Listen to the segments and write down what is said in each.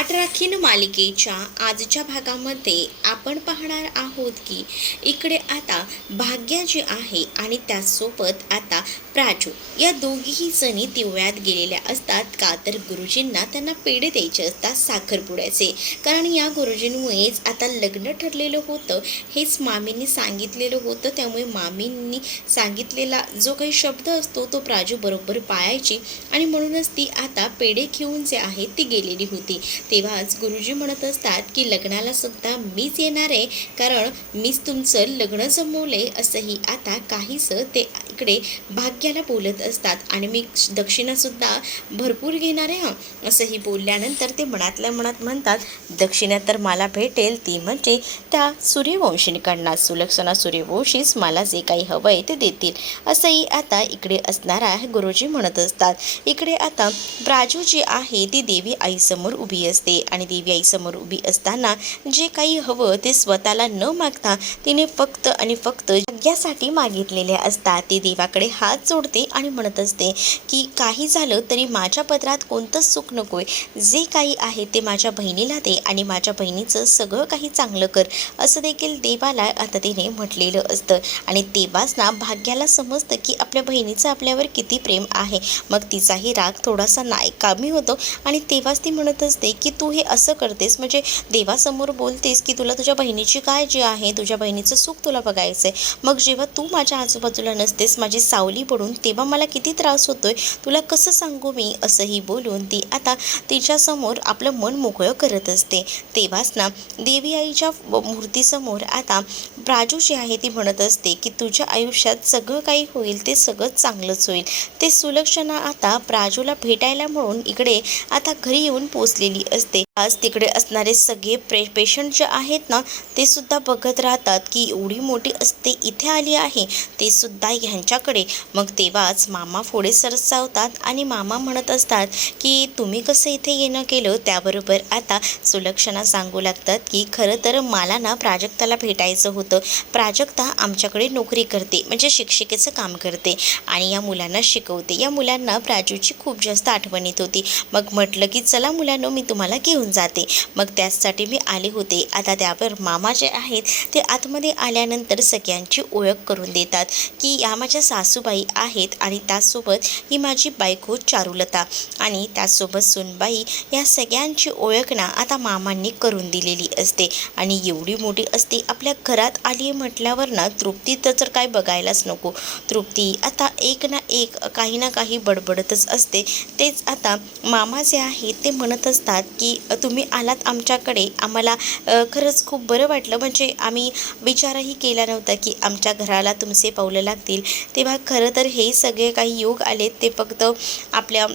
आठ राखीन मालिकेच्या आजच्या भागामध्ये आपण पाहणार आहोत की इकडे आता भाग्या जी आहे आणि त्यासोबत आता प्राजू या दोघीही जणी दिव्यात गेलेल्या असतात का तर गुरुजींना त्यांना पेढे द्यायचे असतात साखरपुड्याचे. कारण या गुरुजींमुळेच आता लग्न ठरलेलं होतं हेच मामींनी सांगितलेलं होतं. त्यामुळे मामींनी सांगितलेला जो काही शब्द असतो तो प्राजू बरोबर पाळायची आणि म्हणूनच ती आता पेढे घेऊन जे आहे ती गेलेली होती. तेव्हाच गुरुजी म्हणत असतात की लग्नाला सुद्धा मीच येणार आहे, कारण मीच तुमचं लग्न जमवलंय असंही आता काहीसं ते इकडे भाग्याला बोलत असतात. आणि मी दक्षिणासुद्धा भरपूर घेणार आहे हं असंही बोलल्यानंतर ते मनातल्या मनात म्हणतात, दक्षिणा तर मला भेटेल ती म्हणजे त्या सूर्यवंशीकडनं, सुलक्षणा सूर्यवंशीच मला जे काही हवं आहे ते देतील असंही आता इकडे असणार आहे गुरुजी म्हणत असतात. इकडे आता प्राजू जी आहे ती देवी आईसमोर उभी असते आणि देवी आईसमोर उभी असताना जे काही हवं ते स्वतःला न मागता तिने फक्त आणि फक्त भाग्यासाठी मागितलेले असतात. ती देवाकडे हात जोडते आणि म्हणत असते की काही झालं तरी माझ्या पदरात कोणतंच सुख नकोय, जे काही आहे ते माझ्या बहिणीला दे आणि माझ्या बहिणीचं सगळं काही चांगलं कर असं देखील देवाला आता तिने म्हटलेलं असतं. आणि तेव्हाच ना भाग्याला समजतं की आपल्या बहिणीचं आपल्यावर किती प्रेम आहे. मग तिचाही राग थोडासा नाही कमी होतो आणि तेव्हाच ती म्हणत असते की तू हे असं करतेस म्हणजे देवासमोर बोलतेस की तुला तुझ्या बहिणीची काळजी आहे, तुझ्या बहिणीचं सुख तुला बघायचं आहे. मग जेव्हा तू माझ्या आजूबाजूला नसतेस, माझी सावली पडून, तेव्हा मला किती त्रास होतोय तुला कसं सांगू मी असंही बोलून ती आता तिच्यासमोर आपलं मन मोकळं करत असते. तेव्हाच ना देवी आईच्या मूर्तीसमोर आता प्राजू जी आहे ती म्हणत असते की तुझ्या आयुष्यात सगळं काही होईल ते सगळं चांगलंच होईल. ते सुलक्षणा आता प्राजूला भेटायला म्हणून इकडे आता घरी येऊन पोचलेली असते. आज तिकडे असणारे सगळे पेशंट जे आहेत ना ते सुद्धा बघत राहतात की एवढी मोठी असते इथे आली आहे ते सुद्धा ह्यांच्याकडे. मग तेव्हाच मामा पुढे सरसावतात आणि मामा म्हणत असतात की तुम्ही कसं इथे येणं केलं. त्याबरोबर आता सुलक्षणा सांगू लागतात की खरं तर मला ना प्राजक्ताला भेटायचं होतं. प्राजक्ता आमच्याकडे नोकरी करते म्हणजे शिक्षिकेचं काम करते आणि या मुलांना शिकवते. या मुलांना प्राजूची खूप जास्त आठवण येत होती. मग म्हटलं की चला मुलांनो मी तुम्हाला घेऊन जाते. मग त्याचसाठी मी आले होते. आता त्यावर मामा जे आहेत ते आतमध्ये आल्यानंतर सगळ्यांची ओळख करून देतात की या माझ्या सासूबाई आहेत आणि त्यासोबत ही माझी बायको चारुलता आणि त्यासोबत सुनबाई, या सगळ्यांची ओळख ना आता मामांनी करून दिलेली असते. आणि एवढी मोठी असते आपल्या घरात आली म्हटल्यावर ना तृप्ती तर काय बघायलाच नको. तृप्ती आता एक ना एक काही ना काही बडबडतच असते. तेच आता मामा जे आहेत ते म्हणत असतात की तुम्ही आलात आमच्याकडे, आम्हाला खरंच खूप बरं वाटलं. म्हणजे आम्ही विचारही केला नव्हता की आमच्या घराला तुमचे पावलं लागतील. तेव्हा खरं तर हे सगळे काही योग आलेत ते फक्त आपल्या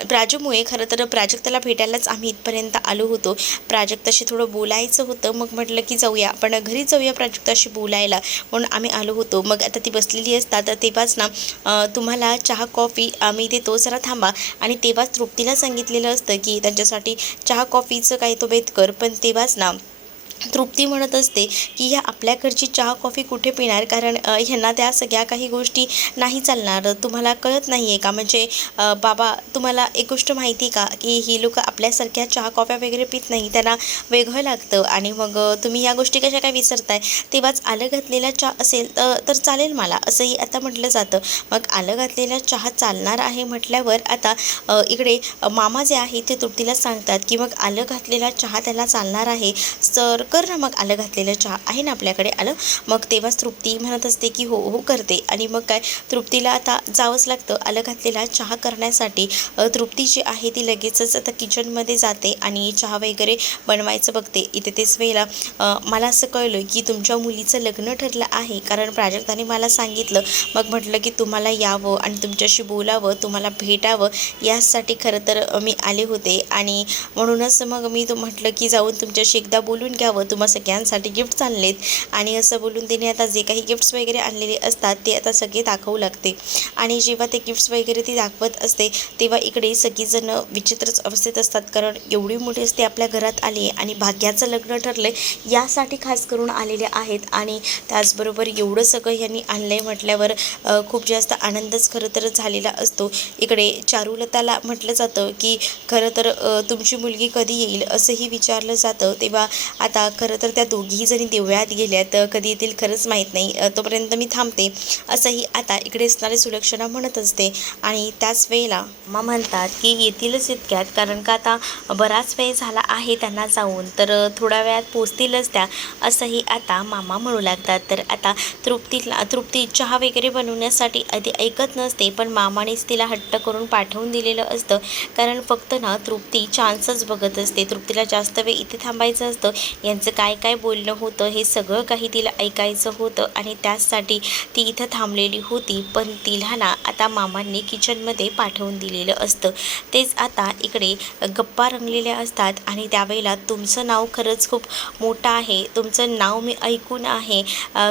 प्राजूमुळे. खरं तर प्राजक्ताला भेटायलाच आम्ही इथपर्यंत आलो होतो. प्राजक्ताशी थोडं बोलायचं होतं. मग म्हटलं की जाऊया आपण घरी जाऊया प्राजक्ताशी बोलायला म्हणून आम्ही आलो होतो. मग आता ती बसलेली असतात तेव्हाच ना तुम्हाला चहा कॉफी आम्ही देतो, जरा थांबा. आणि तेव्हाच तृप्तीला सांगितलेलं असतं की त्यांच्यासाठी चहा कॉफीचं काही तो बेत कर. पण तेव्हाच ना तृप्ती म्हणत असते की ह्या आपल्याकडची चहा कॉफी कुठे पिणार, कारण ह्यांना त्या सगळ्या काही गोष्टी नाही चालणार. तुम्हाला कळत नाही आहे का, म्हणजे बाबा तुम्हाला एक गोष्ट माहिती आहे का की ही लोक आपल्यासारख्या चहा कॉफ्या वगैरे पित नाही, त्यांना वेगळं लागतं. आणि मग तुम्ही या गोष्टी कशा काय विसरताय. तेव्हाच आलं घातलेला चहा असेल तर चालेल मला असंही आता म्हटलं जातं. मग आलं घातलेला चहा चालणार आहे म्हटल्यावर आता इकडे मामा जे आहे ते तृप्तीला सांगतात की मग आलं घातलेला चहा त्याला चालणार आहे तर कर ना मग आलं घातलेलं चहा आहे ना आपल्याकडे आलं. मग तेव्हाच तृप्ती म्हणत असते की हो हो करते. आणि मग काय तृप्तीला आता जावंच लागतं आलं घातलेला चहा करण्यासाठी. तृप्ती जी आहे ती लगेचच आता किचनमध्ये जाते आणि चहा वगैरे बनवायचं बघते. इथे तेच वेळेला मला असं कळलं की तुमच्या मुलीचं लग्न ठरलं आहे, कारण प्राजक्ताने मला सांगितलं. मग म्हटलं की तुम्हाला यावं आणि तुमच्याशी बोलावं, तुम्हाला भेटावं यासाठी खरं तर मी आले होते. आणि म्हणूनच मग मी म्हटलं की जाऊन तुमच्याशी एकदा बोलून घ्यावं. यावं, तुम्हा सगळ्यांसाठी गिफ्ट्स आणलेत. आणि असं बोलून तिने आता जे काही गिफ्ट्स वगैरे आणलेले असतात ते आता सगळे दाखवू लागते. आणि जेव्हा ते गिफ्ट्स वगैरे ती दाखवत असते तेव्हा इकडे सगळीजण विचित्रच अवस्थेत असतात, कारण एवढी मोठी असते आपल्या घरात आली आणि भाग्याचं लग्न ठरलंय यासाठी खास करून आलेले आहेत. आणि त्याचबरोबर एवढं सगळं यांनी आणलंय म्हटल्यावर खूप जास्त आनंदच खरं तर झालेला असतो. इकडे चारुलताला म्हटलं जातं की खरं तर तुमची मुलगी कधी येईल असंही विचारलं जातं. तेव्हा आता खरं तर त्या दोघीही जणी देवळात गेल्यात, कधी येतील खरंच माहीत नाही, तोपर्यंत मी थांबते असंही आता इकडे असणारी सुलक्षणा म्हणत असते. आणि त्याच वेळेला मामा म्हणतात की येतीलच इतक्यात, कारण का आता बराच वेळ झाला आहे त्यांना जाऊन, तर थोड्या वेळात पोचतीलच त्या, असंही आता मामा म्हणू लागतात. तर आता तृप्ती चहा वगैरे बनवण्यासाठी आधी ऐकत नसते, पण मामानेच तिला हट्ट करून पाठवून दिलेलं असतं, कारण फक्त ना तृप्ती चान्सच बघत असते. तृप्तीला जास्त वेळ इथे थांबायचं असतं, यांचं काय काय बोलणं होतं हे सगळं काही तिला ऐकायचं होतं आणि त्याचसाठी ती इथं थांबलेली होती. पण तिला ना आता मामांनी किचनमध्ये पाठवून दिलेलं असतं. तेच आता इकडे गप्पा रंगलेल्या असतात आणि त्यावेळेला तुमचं नाव खरंच खूप मोठं आहे, तुमचं नाव मी ऐकून आहे.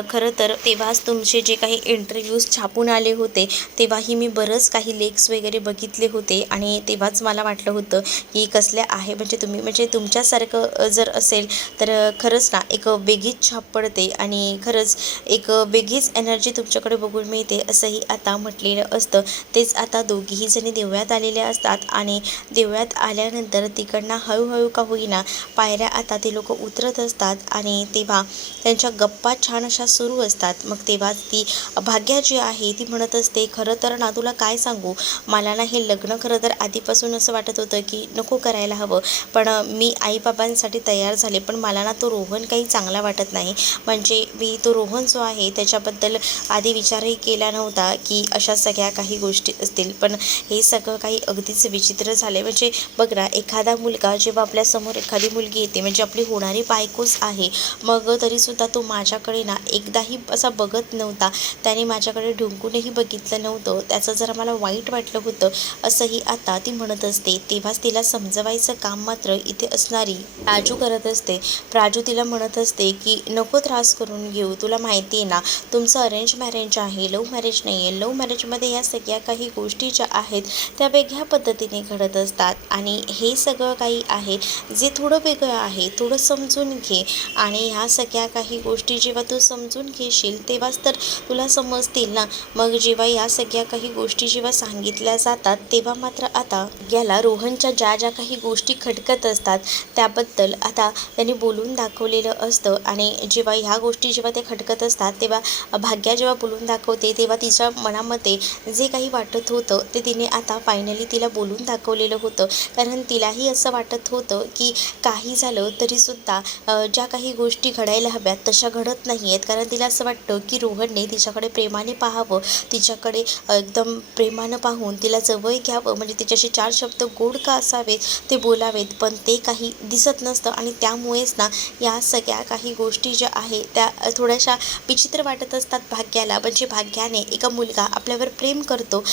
खरं तर तेव्हाच तुमचे जे काही इंटरव्ह्यूज छापून आले होते तेव्हाही मी बरंच काही लेक्स वगैरे बघितले होते आणि तेव्हाच मला वाटलं होतं की कसल्या आहे, म्हणजे तुम्ही म्हणजे तुमच्यासारखं जर असेल तर खरंच ना एक वेगळीच छाप पडते आणि खरंच एक वेगळीच एनर्जी तुमच्याकडे बघून मिळते असंही आता म्हटलेलं असतं. तेच आता दोघीही जणी देवळात आलेल्या असतात आणि देवळात आल्यानंतर तिकडनं हळूहळू का होईना पायऱ्या आता ते लोक उतरत असतात आणि तेव्हा त्यांच्या गप्पा छान अशा सुरू असतात. मग तेव्हाच ती भाग्या जी आहे ती म्हणत असते, खरं तर ना तुला काय सांगू, मला ना हे लग्न खरं तर आधीपासून असं वाटत होतं की नको करायला हवं, पण मी आईबाबांसाठी तयार झाले, पण मला ना तो रोहन काही चांगला वाटत नाही. म्हणजे मी तो रोहन जो आहे त्याच्याबद्दल आधी विचारही केला नव्हता की अशा सगळ्या काही गोष्टी असतील, पण हे सगळं काही अगदीच विचित्र झाले. म्हणजे बघ ना, एखादा मुलगा जेव्हा आपल्यासमोर एखादी मुलगी येते, म्हणजे आपली होणारी बायकोच आहे, मग तरीसुद्धा तो माझ्याकडे ना एकदाही असा बघत नव्हता, त्याने माझ्याकडे ढुंकूनही बघितलं नव्हतं, त्याचं जरा मला वाईट वाटलं होतं असंही आता ती म्हणत असते. तेव्हाच तिला समजवायचं काम मात्र इथे असणारी प्राजू करत असते. प्राजू तिला म्हणत असते की नको त्रास करून घेऊ, तुला माहिती आहे ना तुमचं अरेंज मॅरेज आहे, लव्ह मॅरेज नाही आहे. लव्ह मॅरेजमध्ये या सगळ्या काही गोष्टी ज्या आहेत त्या वेगळ्या पद्धतीने घडत असतात आणि हे सगळं काही आहे जे थोडं वेगळं आहे, थोडं समजून घे. आणि ह्या सगळ्या काही गोष्टी जेव्हा तू समजून घेशील तेव्हाच तर तुला समजतील ना. मग जेव्हा या सगळ्या काही गोष्टी जेव्हा सांगितल्या जातात तेव्हा मात्र आता याला रोहनच्या ज्या ज्या काही गोष्टी खटकत असतात त्याबद्दल आता त्यांनी बोलून दाखवलेलं असतं. आणि जेव्हा ह्या गोष्टी जेव्हा ते खटकत असतात तेव्हा भाग्या जेव्हा बोलून दाखवते तेव्हा तिच्या मनामध्ये जे काही वाटत होतं ते तिने आता फायनली तिला बोलून दाखवलेलं होतं, कारण तिलाही असं वाटत होतं की काही झालं तरीसुद्धा ज्या काही गोष्टी घडायला हव्यात तशा घडत नाही आहेत, कारण तिला असं वाटतं की रोहनने तिच्याकडे प्रेमाने पाहावं, तिच्याकडे एकदम प्रेमानं पाहून तिला जवळ घ्यावं, म्हणजे तिच्याशी चार शब्द गोड का असावेत ते बोलावेत, पण ते काही दिसत नसतं. आणि त्यामुळेच ना या सगळ्या काही गोष्टी ज्या आहेत त्या थोड्याशा विचित्र वाटत असतात भाग्याला. म्हणजे भाग्याने एका मुलगा आपल्यावर प्रेम करतो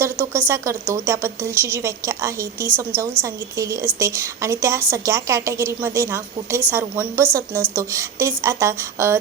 तर तो कसा करतो त्याबद्दलची जी व्याख्या आहे ती समजावून सांगितलेली असते आणि त्या सगळ्या कॅटेगरीमध्ये ना कुठेच हा रोहन बसत नसतो. तेच आता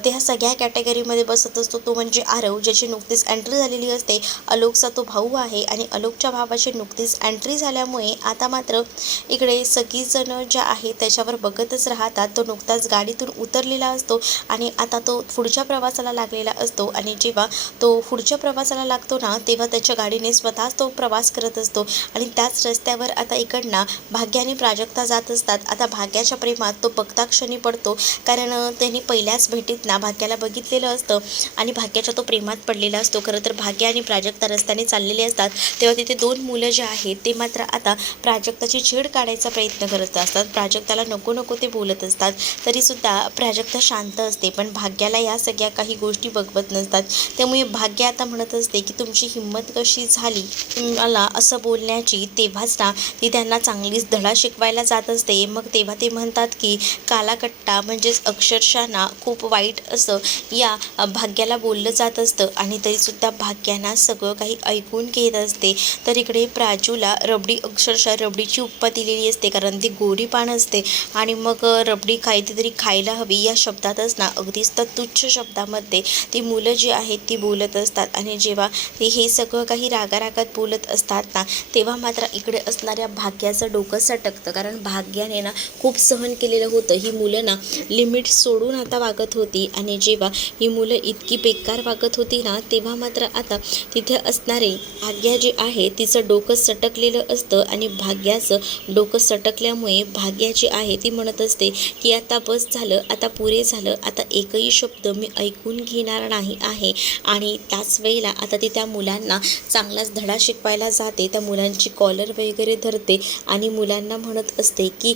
ते ह्या सगळ्या कॅटेगरीमध्ये बसत असतो तो म्हणजे आरव, ज्याची नुकतीच एंट्री झालेली असते. आलोकचा तो भाऊ आहे आणि आलोकच्या भावाची नुकतीच एंट्री झाल्यामुळे आता मात्र इकडे सगळीजणं ज्या आहेत त्याच्यावर बघतच राहतात. तो नुकताच गाडीतून उतरलेला असतो आणि आता तो पुढच्या प्रवासाला लागलेला असतो आणि जेव्हा तो पुढच्या प्रवासाला लागतो ना तेव्हा त्याच्या गाडीने स्वतःच तो प्रवास करत असतो आणि त्याच रस्त्यावर आता इकडनं भाग्य आणि प्राजक्ता जात असतात. आता भाग्याच्या प्रेमात तो बघता क्षणी पडतो, कारण त्यांनी पहिल्याच भेटीत ना भाग्याला बघितलेलं असतं आणि भाग्याच्या तो प्रेमात पडलेला असतो. खरं तर भाग्य आणि प्राजक्ता रस्त्याने चाललेले असतात तेव्हा तिथे दोन मुलं जे आहेत ते मात्र आता प्राजक्ताची छेड काढायचा प्रयत्न करत असतात. प्राजक्ताला नको नको ते बोलत असतात, तरीसुद्धा प्राजक्ता शांत असते, पण भाग्याला या सगळ्या काही गोष्टी बघवत नसतात. त्यामुळे भाग्य आता म्हणत असते की तुमची हिंमत कशी झाली मला असं बोलण्याची. तेव्हाच ना ती त्यांना चांगलीच धडा शिकवायला जात असते. मग तेव्हा ते म्हणतात की कालाकट्टा म्हणजेच अक्षरशः ना खूप वाईट असं या भाग्याला बोललं जात असतं आणि तरीसुद्धा भाग्याना सगळं काही ऐकून घेत असते. तर इकडे प्राजूला रबडी, अक्षरशः रबडीची उपमा दिलेली असते, कारण ती गोडी पान असते आणि मग रबडी काहीतरी खायला हवी या शब्दातच ना अगदीच तर तुच्छ शब्दामध्ये ती मुलं जी आहेत ती बोलत असतात आणि जेव्हा ते हे सगळं काही रागारागात बोलत असतात ना तेव्हा मात्र इकडे असणाऱ्या भाग्याचं डोकं सटकतं. कारण भाग्याने ना खूप सहन केलेलं होतं. ही मुलं ना लिमिट सोडून आता वागत होती आणि जेव्हा ही मुलं इतकी बेकार वागत होती ना तेव्हा मात्र आता तिथे असणारे भाग्या जी आहे तिचं डोकं सटकलेलं असतं आणि भाग्याचं डोकं सटकल्यामुळे भाग्या जी आहे ती म्हणत असते की आता बस झालं, आता पुरे झालं, आता एकही शब्द मी ऐकून घेणार नाही आहे. आणि त्याच वेळेला आता ती त्या मुलांना चांगलाच धडा शिकवायला जाते. त्या मुलांची कॉलर वगैरे धरते आणि मुलांना म्हणत असते की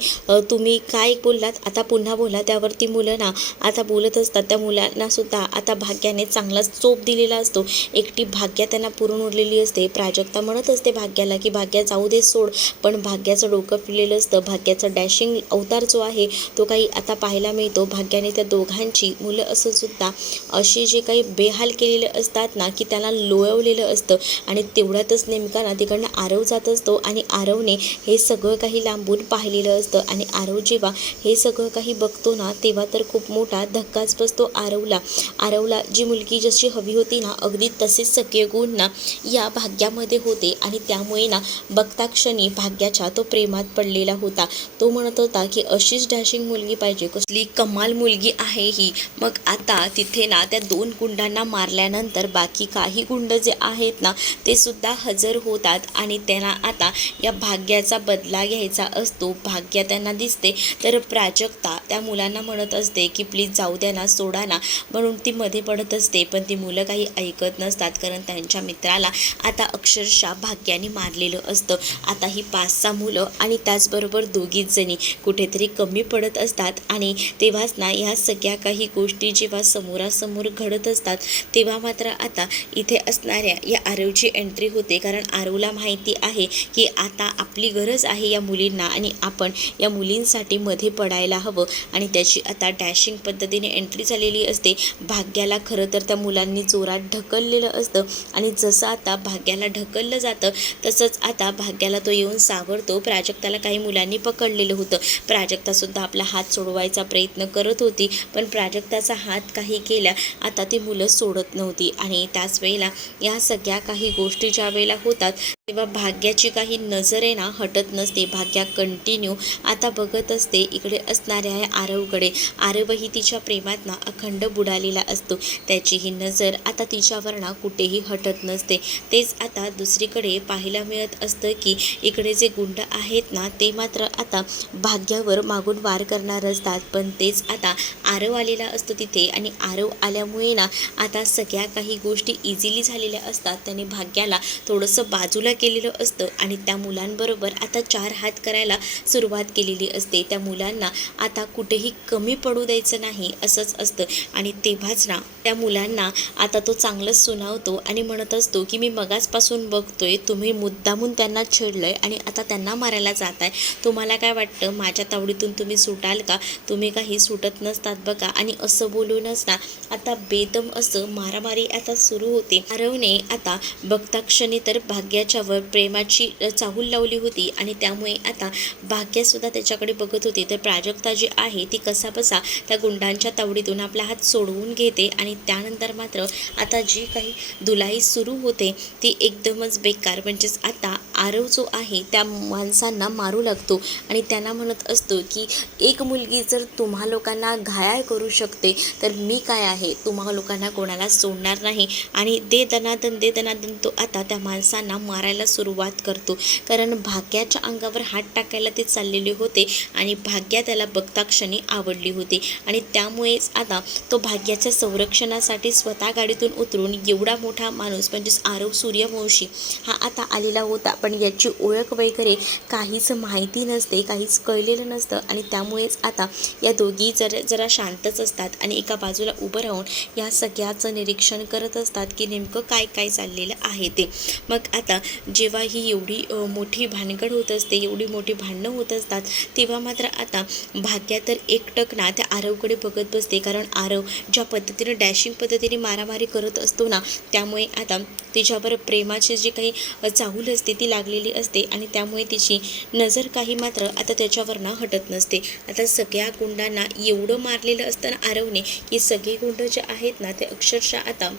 तुम्ही काय बोललात, आता पुन्हा बोला. त्यावरती मुलं ना आता बोलत असतात. त्या मुलांना सुद्धा आता भाग्याने चांगलाच चोप दिलेला असतो. एकटी भाग्या त्यांना पुरून उरलेली असते. प्राजक्ता म्हणत असते भाग्याला की भाग्या जाऊ दे, सोड. पण भाग्याचं डोकं फिरलेलं असतं. भाग्याचं डॅशिंग अवतार जो आहे तो काही आता पाहायला मिळतो. भाग्याने त्या दोघांची मुलं असं सुद्धा असे जे काही बेहाल केलेले असतात ना की त्याला लोळवलेलं असतं. आणि तेवढ्यातच नेमका ना तिकडनं आरव जात असतो आणि आरवने हे सगळं काही लांबून पाहिलेलं असतं. आणि आरव जेव्हा हे सगळं काही बघतो ना तेव्हा तर खूप मोठा धक्काच बसतो आरवला जी मुलगी जशी हवी होती ना अगदी तसेच सगळे गुण ना या भाग्यामध्ये होते. आणि त्यामुळे ना बघता क्षणी भाग्याच्या तो प्रेमात पडलेला होता. तो म्हणत होता की अशीच डॅशिंग मुलगी पाहिजे, कसली कमाल मुलगी आहे ही. मग आता तिथे ना त्या 2 गुंडांना मारल्यानंतर बाकी काही गुंड जे आहेत ना ते सुद्धा हजर होतात आणि त्यांना आता या भाग्याचा बदला घ्यायचा असतो. भाग्या त्यांना दिसते तर प्राजक्ता त्या मुलांना म्हणत असते की प्लीज जाऊ द्या ना, सोडा ना, म्हणून ती मध्ये पडत असते. पण ती मुलं काही ऐकत नसतात कारण त्यांच्या मित्राला आता अक्षरशः भाग्याने मारलेलं असतं. आता ही 5-6 मुलं आणि त्याचबरोबर 2घीच जणी कुठेतरी कमी पडत असतात. आणि तेव्हाच ना ह्या सगळ्या काही गोष्टी जेव्हा समोरासमोर घडत असतात तेव्हा मात्र आता इथे असणाऱ्या या आरवची एंट्री होते. कारण आरवला माहिती आहे की आता आपली गरज आहे या मुलींना आणि आपण या मुलींसाठी मध्ये पडायला हवं. आणि त्याची आता डॅशिंग पद्धतीने एंट्री झालेली असते. भाग्याला खरं तर त्या मुलांनी जोरात ढकललेलं असतं आणि जसं आता भाग्याला ढकललं जातं तसंच आता भाग्याला तो येऊन सावरतो. प्राजक्ताला काही मुलांनी पकडलेलं होतं. प्राजक्तासुद्धा आपला हात सोडवायचा प्रयत्न करत होती पण प्राजक्ताचा हात काही केल्या आता ती मुलं सोडत नव्हती. आणि त्याच वेळेला या सगळ्या काही गोष्टी ज्या वेळेला होतात तेव्हा भाग्याची काही नजर आहे ना हटत नसते. भाग्या कंटिन्यू आता बघत असते इकडे असणाऱ्या आरवकडे. आरवही तिच्या प्रेमात ना अखंड बुडालेला असतो. त्याची ही नजर आता तिच्यावर ना कुठेही हटत नसते. तेच आता दुसरीकडे पाहायला मिळत असतं की इकडे जे गुंड आहेत ना ते मात्र आता भाग्यावर मागून वार करणार असतात. पण तेच आता आरव आलेला असतो तिथे आणि आरव आल्यामुळे ना आता सगळ्या काही गोष्टी इझिली झालेल्या असतात. त्याने भाग्याला थोडंसं बाजूला केलेलं असतं आणि त्या मुलांबरोबर आता 4 हात करायला सुरुवात केलेली असते. त्या मुलांना आता कुठेही कमी पडू द्यायचं नाही असंच असतं. आणि तेव्हाच ना त्या मुलांना आता तो चांगलंच सुनावतो आणि म्हणत असतो की मी मगाचपासून बघतोय तुम्ही मुद्दामून त्यांना छेडलंय आणि आता त्यांना मारायला जाताय. तुम्हाला काय वाटतं माझ्या तावडीतून तुम्ही सुटाल का? तुम्ही काही सुटत नसतात बघा. आणि असं बोलूनच ना आता बेदम असं मारामारी आता सुरू होते. आरवने आता बघता क्षणी तर भाग्याच्यावर प्रेमाची चाहूल लावली होती आणि त्यामुळे आता भाग्यसुद्धा त्याच्याकडे बघत होती. तर प्राजक्ता जी आहे ती कसाबसा त्या गुंडांच्या तावडीतून आपला हात सोडवून घेते आणि त्यानंतर मात्र आता जी काही धुलाई सुरू होते ती एकदमच बेकार. म्हणजेच आता आरव जो आहे त्या माणसांना मारू लागतो आणि त्यांना म्हणत असतो की एक मुलगी जर तुम्हा लोकांना घायाळ करू शकते तर मी काय आहे, तुम्हा लोकांना कोणाला सोडणार नाही. आणि दे दनादन तो आता त्या माणसांना मारायला सुरुवात करतो. कारण भाग्याच्या अंगावर हात टाकायला ते चाललेले होते आणि भाग्या त्याला बघता क्षणी आवडली होती. आणि त्यामुळेच आता तो भाग्याच्या संरक्षणासाठी स्वतः गाडीतून उतरून एवढा मोठा माणूस म्हणजेच आरव सूर्यवंशी हा आता आलेला होता. पण याची ओळख वगैरे काहीच माहिती नसते, काहीच कळलेलं नसतं. आणि त्यामुळेच आता या दोघी जरा शांतच असतात आणि एका बाजूला उभं राहून या सगळ्याचं निरीक्षण करत असतात की नेमकं काय काय चाललेलं आहे ते. मग आता जेव्हा ही एवढी मोठी भानगड होत असते, एवढी मोठी भांडणं होत असतात, तेव्हा मात्र आता भाग्या तर एकटक ना त्या आरवकडे बघत बसते. कारण आरव ज्या पद्धतीने डॅशिंग पद्धतीने मारामारी करत असतो ना, त्यामुळे आता तिच्यावर प्रेमाची जी काही चाहूल असते ती लागलेली असते आणि त्यामुळे तिची नजर काही मात्र आता त्याच्यावर ना हटत नसते. आता सगळ्या गुंडांना एवढं मारलेलं असतं ना आरवने, की सगळे गुंड जे आहेत ना ते अक्षरशः आता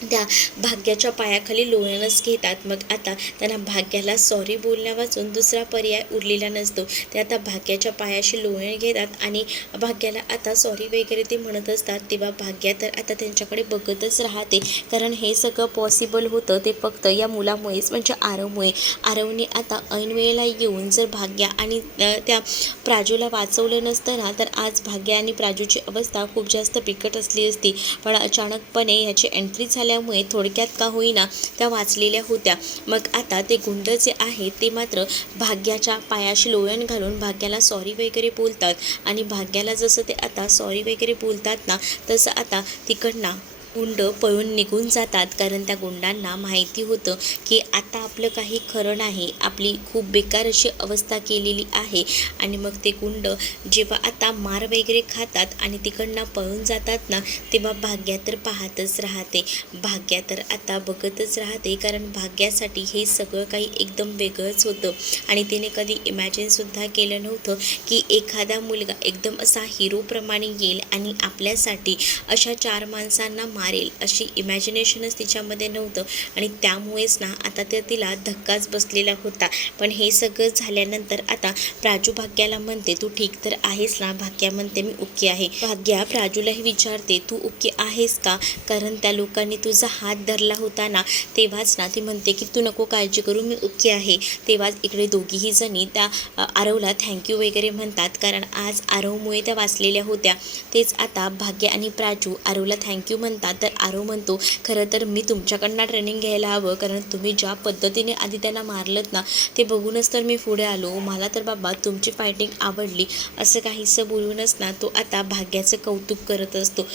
त्या भाग्याच्या पायाखाली लोळणच घेतात. मग आता त्यांना भाग्याला सॉरी बोलण्यावाचून दुसरा पर्याय उरलेला नसतो. ते आता भाग्याच्या पायाशी लोळण घेतात आणि भाग्याला आता सॉरी वगैरे ते म्हणत असतात. तेव्हा भाग्या तर आता त्यांच्याकडे बघतच राहते. कारण हे सगळं पॉसिबल होतं ते फक्त या मुलामुळेच, म्हणजे आरवमुळे. आरवने आता ऐन वेळेला येऊन जर भाग्या आणि त्या प्राजूला वाचवलं नसतं ना, तर आज भाग्या आणि प्राजूची अवस्था खूप जास्त बिकट असली असती. पण अचानकपणे ह्याची एंट्री झाल्यामुळे थोडक्यात का होईना त्या वाचलेल्या होत्या. मग आता ते गुंड जे आहेत ते मात्र भाग्याच्या पायाशी लोळण घालून भाग्याला सॉरी वगैरे बोलतात आणि भाग्याला जसं ते आता सॉरी वगैरे बोलतात ना, तसं आता तिकडनं गुंड पळून निघून जातात. कारण त्या गुंडांना माहिती होतं की आता आपलं काही खरं नाही, आपली खूप बेकार अशी अवस्था केलेली आहे. आणि मग ते गुंड जेव्हा आता मार वगैरे खातात आणि तिकडनं पळून जातात ना, तेव्हा भाग्या तर पाहतच राहते. भाग्या तर आता बघतच राहते. कारण भाग्यासाठी हे सगळं काही एकदम वेगळंच होतं आणि तिने कधी इमॅजिनसुद्धा केलं नव्हतं की एखादा मुलगा एकदम असा हिरोप्रमाणे येईल आणि आपल्यासाठी अशा 4 माणसांना मारेल, अशी इमॅजिनेशनच तिच्यामध्ये नव्हतं. आणि त्यामुळेच ना आता तर तिला धक्काच बसलेला होता. पण हे सगळं झाल्यानंतर आता प्राजू भाग्याला म्हणते, तू ठीक तर आहेस ना? भाग्या म्हणते, मी ओके आहे. भाग्या प्राजूलाही विचारते, तू ओके आहेस का? कारण त्या लोकांनी तुझा हात धरला होता ना, तेव्हाच ना ती म्हणते की तू नको काळजी करू, मी ओके आहे. तेव्हाच इकडे दोघीही जणी त्या आरवला थँक्यू वगैरे म्हणतात. कारण आज आरवमुळे त्या वाचलेल्या होत्या. तेच आता भाग्य आणि प्राजू आरवला थँक्यू म्हणतात. तर आरव म्हणतो, खरं तर मी तुमच्याकडनं ट्रेनिंग घ्यायला हवं. कारण तुम्ही ज्या पद्धतीने आधी त्यांना मारलंत ना, ते बघूनच तर मी पुढे आलो. मला तर बाबा तुमची फायटिंग आवडली, असं काहीसं बोलूनच ना तो आता भाग्याचं कौतुक करत असतो.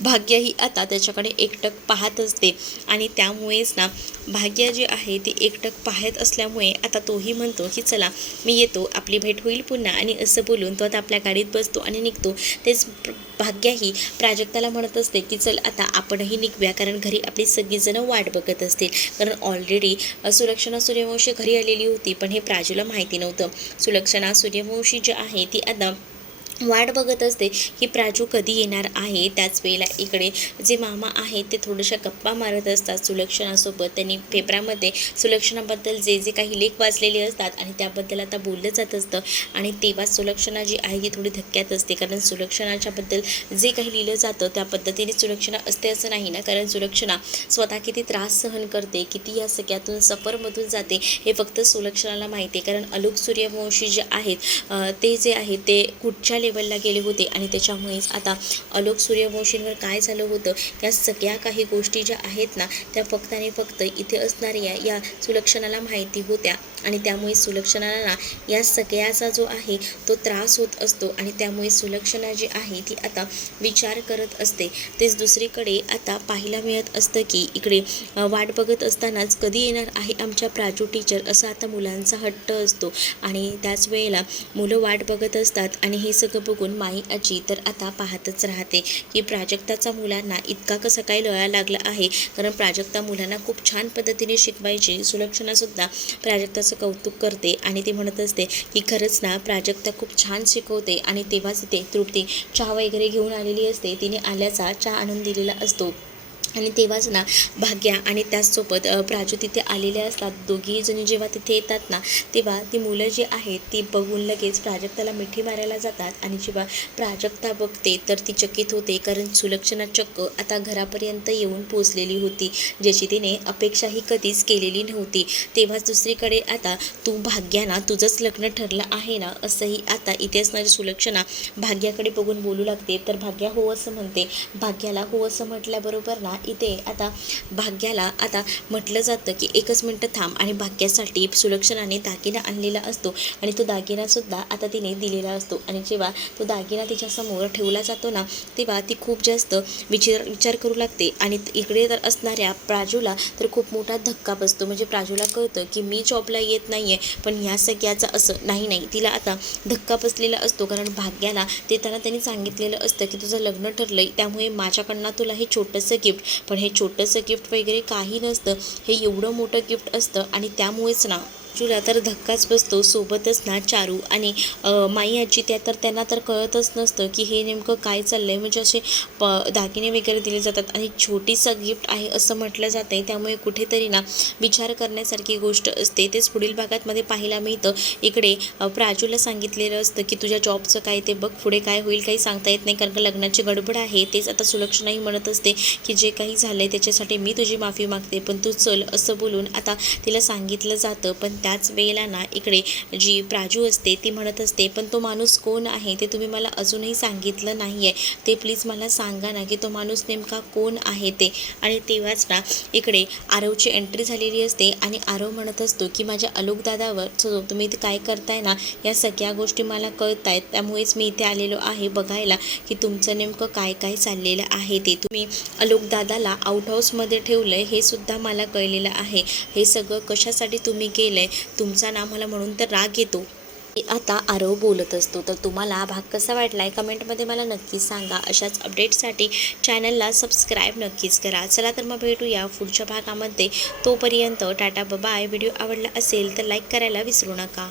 भाग्य ही आता त्याच्याकडे एकटक पाहत असते आणि त्यामुळेच ना भाग्य जे आहे ती एकटक पाहत असल्यामुळे आता तोही म्हणतो की चला मी येतो, आपली भेट होईल पुन्हा. आणि असं बोलून तो आता आपल्या गाडीत बसतो आणि निघतो. तेच भाग्याही प्राजक्ताला म्हणत असते की चल आता आपणही निघूया, कारण घरी आपली सगळीजणं वाट बघत असतील. कारण ऑलरेडी सुलक्षणा सूर्यवंशी घरी आलेली होती, पण हे प्राजूला माहिती नव्हतं. सुलक्षणा सूर्यवंशी जी आहे ती आता वाट बघत असते की प्राजू कधी येणार आहे. त्याच वेळेला इकडे जे मामा आहेत ते थोड्याशा गप्पा मारत असतात सुलक्षणासोबत. त्यांनी पेपरामध्ये सुलक्षणाबद्दल जे जे काही लेख वाचलेले असतात आणि त्याबद्दल आता बोललं जात असतं. आणि तेव्हा सुलक्षणा जी आहे ती थोडी धक्क्यात असते. कारण सुलक्षणाच्याबद्दल जे काही लिहिलं जातं त्या पद्धतीने सुलक्षणा असते असं नाही ना. कारण सुलक्षणा स्वतः किती त्रास सहन करते, किती या सगळ्यातून सफरमधून जाते, हे फक्त सुलक्षणाला माहिती आहे. कारण आलोक सूर्यवंशी जे आहेत ते जे आहेत ते कुठच्या लेवलला गेले होते आणि त्याच्यामुळेच आता आलोक सूर्यवंशींवर काय झालं होतं, या सगळ्या काही गोष्टी ज्या आहेत ना त्या फक्त आणि फक्त इथे असणाऱ्या या सुलक्षणाला माहिती होत्या. आणि त्यामुळे सुलक्षणाला ना या सगळ्याचा जो आहे तो त्रास होत असतो. आणि त्यामुळे सुलक्षणा जी आहे ती आता विचार करत असते. तेच दुसरीकडे आता पाहायला मिळत असतं की इकडे वाट बघत असतानाच कधी येणार आहे आमच्या प्राजू टीचर, असा आता मुलांचा हट्ट असतो. आणि त्याच वेळेला मुलं वाट बघत असतात आणि हे सगळं बघून माई आजी तर आता पाहतच राहते की प्राजक्ताचा मुलांना इतका कसं काय लळा लागला आहे. कारण प्राजक्ता मुलांना खूप छान पद्धतीने शिकवायची. सुलक्षणासुद्धा प्राजक्ताचं कौतुक करते आणि ती म्हणत असते की खरंच ना प्राजक्ता खूप छान शिकवते. आणि तेव्हाच ते तृप्ती चहा वगैरे घेऊन आलेली असते. तिने आल्याचा चहा आणून दिलेला असतो. आणि तेव्हाच ना भाग्या आणि त्याचसोबत प्राजू तिथे आलेले असतात. दोघीही जणी जेव्हा तिथे येतात ना तेव्हा ती मुलं जी आहेत ती बघून लगेच प्राजक्ताला मिठी मारायला जातात. आणि जेव्हा प्राजक्ता बघते तर ती चकित होते. कारण सुलक्षणा चक्क आता घरापर्यंत येऊन पोचलेली होती, ज्याची तिने अपेक्षाही कधीच केलेली नव्हती. तेव्हाच दुसरीकडे आता तू भाग्या ना तुझंच लग्न ठरलं आहे ना, असंही आता इथे असणारी सुलक्षणा भाग्याकडे बघून बोलू लागते. तर भाग्या हो असं म्हणते. भाग्याला हो असं म्हटल्याबरोबर ना इथे आता भाग्याला आता म्हटलं जातं की एकच मिनटं थांब आणि भाग्यासाठी सुलक्षणाने दागिना आणलेला असतो आणि तो दागिनासुद्धा आता तिने दिलेला असतो. आणि जेव्हा तो दागिना तिच्यासमोर ठेवला जातो ना, तेव्हा ती खूप जास्त विचार करू लागते आणि इकडे तर असणाऱ्या प्राजूला तर खूप मोठा धक्का बसतो. म्हणजे प्राजूला कळतं की मी जॉबला येत नाही आहे, पण ह्या सगळ्याचा असं नाही, तिला आता धक्का बसलेला असतो. कारण भाग्याला देताना त्यांनी सांगितलेलं असतं की तुझं लग्न ठरलं आहे, त्यामुळे माझ्याकडनं तुला हे छोटंसं गिफ्ट, पण हे छोटंसं गिफ्ट वगैरे काही नसतं, हे एवढं मोठं गिफ्ट असतं. आणि त्यामुळेच ना प्राजूला तर धक्काच बसतो. सोबतच ना चारू आणि माई आजी त्या तर त्यांना तर कळतच नसतं की हे नेमकं काय चाललं आहे. म्हणजे असे दागिने वगैरे दिले जातात आणि छोटीसं गिफ्ट आहे असं म्हटलं जातं आहे, त्यामुळे कुठेतरी ना विचार करण्यासारखी गोष्ट असते. तेच पुढील भागातमध्ये पाहायला मिळतं. इकडे प्राजूला सांगितलेलं असतं की तुझ्या जॉबचं काय ते बघ, पुढे काय होईल काही सांगता येत नाही, कारण का लग्नाची गडबड आहे. तेच आता सुलक्षणाही म्हणत असते की जे काही झालं आहे त्याच्यासाठी मी तुझी माफी मागते, पण तू चल असं बोलून आता तिला सांगितलं जातं. पण त्याच वेळेला ना इकडे जी प्राजू असते ती म्हणत असते, पण तो माणूस कोण आहे ते तुम्ही मला अजूनही सांगितलं नाही आहे, ते प्लीज मला सांगा ना की तो माणूस नेमका कोण आहे ते. आणि तेव्हाच ना इकडे आरवची एंट्री झालेली असते आणि आरव म्हणत असतो की माझ्या आलोक दादावर तुम्ही इथे काय करताय ना, या सगळ्या गोष्टी मला कळत आहेत, त्यामुळेच मी इथे आलेलो आहे बघायला की तुमचं नेमकं काय काय चाललेलं आहे ते. तुम्ही आलोक दादाला आउट हाऊसमध्ये ठेवलं आहे हे सुद्धा मला कळलेलं आहे. हे सगळं कशासाठी तुम्ही केलं आहे, तुमचा ना मला म्हणून तर राग येतो. आता आरव बोलत असतो. तर तुम्हाला हा भाग कसा वाटला आहे कमेंटमध्ये मला नक्कीच सांगा. अशाच अपडेट्ससाठी चॅनलला सबस्क्राईब नक्कीच करा. चला तर मग भेटूया पुढच्या भागामध्ये. तोपर्यंत टाटा बाय. व्हिडिओ आवडला असेल तर लाईक करायला विसरू नका.